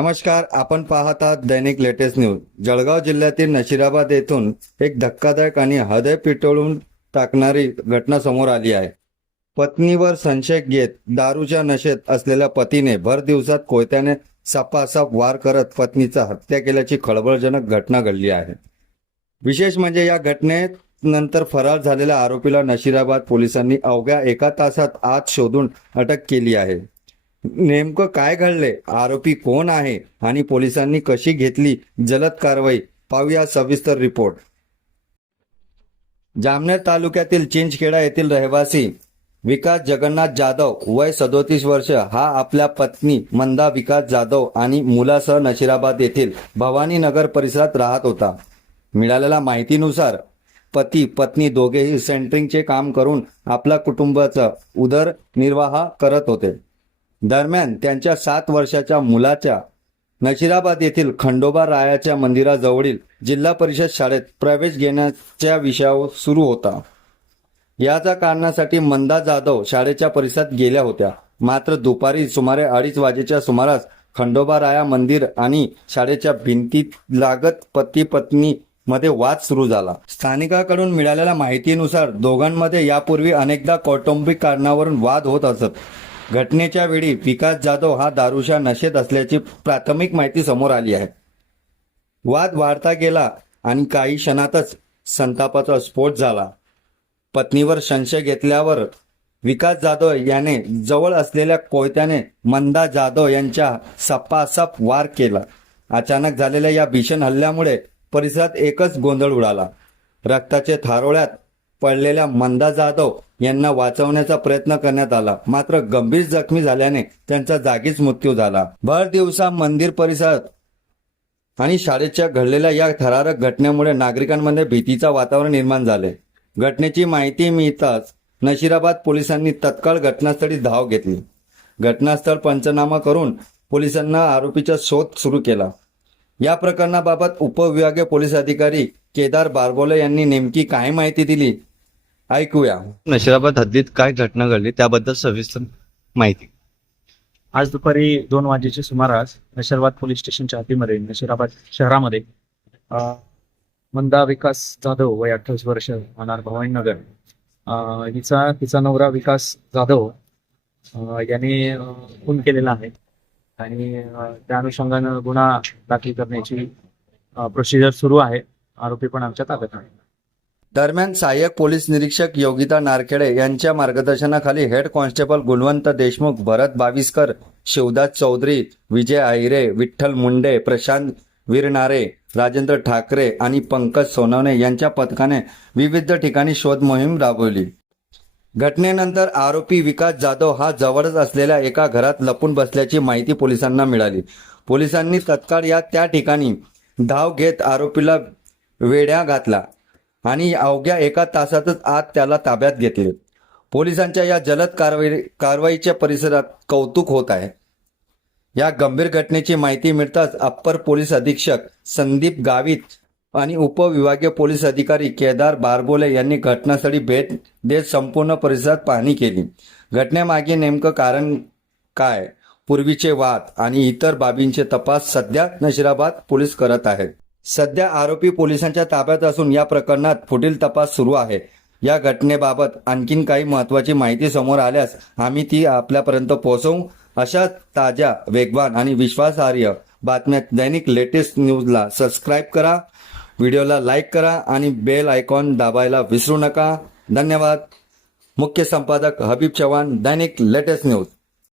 नमस्कार, आपण पाहत आहात दैनिक लेटेस्ट न्यूज। जळगाव जिल्ह्यातील नशिराबाद येथून एक धक्कादायक आणि हृदय पिटळून टाकणारी घटना समोर आली आहे। पत्नीवर संशय घेत दारूच्या नशेत असलेल्या पतीने भर दिवसात कोयत्याने सपासप वार करत पत्नीचा हत्या केल्याची खळबळजनक घटना घडली आहे। विशेष म्हणजे या घटनेत नंतर फरार झालेल्या आरोपीला नशिराबाद पोलिसांनी अवघ्या 1 तासात आत शोधून अटक केली आहे। नेमकं काय घडले, आरोपी कोण आहे आणि पोलिसांनी कशी घेतली जलद कारवाई, पाहूया सविस्तर रिपोर्ट। जामनेर तालुक्यातील चिंचखेडा येथील रहिवासी विकास जगन्नाथ जाधव वय 37 वर्ष हा आपल्या पत्नी मंदा विकास जाधव आणि मुलासह नशिराबाद येथील भवानी नगर परिसरात राहत होता। मिळालेल्या माहितीनुसार पती पत्नी दोघेही सेंटरिंगचे काम करून आपल्या कुटुंबाचा उदरनिर्वाह करत होते। दरम्यान त्यांच्या 7 वर्षाच्या मुलाच्या नशिराबाद येथील खंडोबा रायाच्या मंदिराजवळील जिल्हा परिषद शाळेत प्रवेश घेण्याच्या विषयावर सुरू होता। याचा कारणासाठी मंदा जाधव शाळेच्या परिसरात गेल्या होत्या। मात्र दुपारी सुमारे 2:30 वाजेच्या सुमारास खंडोबा राया मंदिर आणि शाळेच्या भिंतीत लागत पती पत्नी मध्ये वाद सुरू झाला। स्थानिकांकडून मिळालेल्या माहितीनुसार दोघांमध्ये यापूर्वी अनेकदा कौटुंबिक कारणावरून वाद होत असत। घटनेच्या वेळी विकास जाधव हा दारूच्या नशेत असल्याची प्राथमिक माहिती समोर आली आहे। वाद वाढता गेला आणि काही क्षणातच संतापाचा स्फोट झाला। पत्नीवर संशय घेतल्यावर विकास जाधव याने जवळ असलेल्या कोयत्याने मंदा जाधव यांच्या सपासप वार केला। अचानक झालेल्या या भीषण हल्ल्यामुळे परिसरात एकच गोंधळ उडाला। रक्ताचे थारोळ्यात पडलेल्या मंदा जाधव यांना वाचवण्याचा प्रयत्न करण्यात आला, मात्र गंभीर जखमी झाल्याने त्यांचा जागीच मृत्यू झाला। भर दिवसा मंदिर परिसरात आणि शाळेच्या घडलेल्या या थरारक घटनेमुळे नागरिकांमध्ये भीतीचा वातावरण निर्माण झाले। घटनेची माहिती मिळताच नशिराबाद पोलिसांनी तत्काळ घटनास्थळी धाव घेतली। घटनास्थळ पंचनामा करून पोलिसांना आरोपीचा शोध सुरू केला। या प्रकरणाबाबत उपविभागीय पोलीस अधिकारी केदार बारबोले यांनी नेमकी काय माहिती दिली, ऐकूया। नशिराबाद हद्दीत काय घटना घडली त्याबद्दल सविस्तर माहिती। आज दुपारी 2 वाजेच्या सुमारास नशिराबाद पोलीस स्टेशनच्या हद्दीमध्ये नशिराबाद शहरामध्ये मंदा विकास जाधव वय 28 वर्ष राहणार भवानी नगर तिचा नवरा विकास जाधव याने खून केलेला आहे आणि त्या अनुषंगानं गुन्हा दाखल करण्याची प्रोसिजर सुरू आहे। आरोपी पण आमच्या ताब्यात आहे। दरम्यान सहाय्यक पोलीस निरीक्षक योगिता नारखेडे यांच्या मार्गदर्शनाखाली हेड कॉन्स्टेबल गुणवंत देशमुख, भरत बाविस्कर, शिवदास चौधरी, विजय आहिरे, विठ्ठल मुंडे, प्रशांत विरनारे, राजेंद्र ठाकरे आणि पंकज सोनवणे यांच्या पथकाने विविध ठिकाणी शोध मोहीम राबवली। घटनेनंतर आरोपी विकास जाधव हा जवळच असलेल्या एका घरात लपून बसल्याची माहिती पोलिसांना मिळाली। पोलिसांनी तत्काळ त्या ठिकाणी धाव घेत आरोपीला वेढा घातला आणि अवघ्या 1 तासातच आत त्याला ताब्यात घेतले। पोलिसांच्या या जलद कारवाईच्या परिसरात कौतुक होत आहे। या गंभीर घटनेची माहिती मिळताच अप्पर पोलीस अधीक्षक संदीप गावित आणि उपविभागीय पोलीस अधिकारी केदार बारबोले यांनी घटनास्थळी भेट देत संपूर्ण परिसरात पाहणी केली। घटनेमागे नेमकं कारण काय, पूर्वीचे वाद आणि इतर बाबींचे तपास सध्या नशिराबाद पोलीस करत आहेत। सध्या आरोपी पोलिसांच्या ताब्यात असून या प्रकरणात पुढील तपास सुरू आहे। या घटनेबाबत आणखीन काही महत्त्वाची माहिती समोर आल्यास आम्ही ती आपल्यापर्यंत पोहोचवू। अशा ताज्या, वेगवान आणि विश्वासार्ह बातम्या दैनिक लेटेस्ट न्यूजला सबस्क्राईब करा, व्हिडिओला लाईक करा आणि बेल आयकॉन दाबायला विसरू नका। धन्यवाद। मुख्य संपादक हबीब चव्हाण, दैनिक लेटेस्ट न्यूज।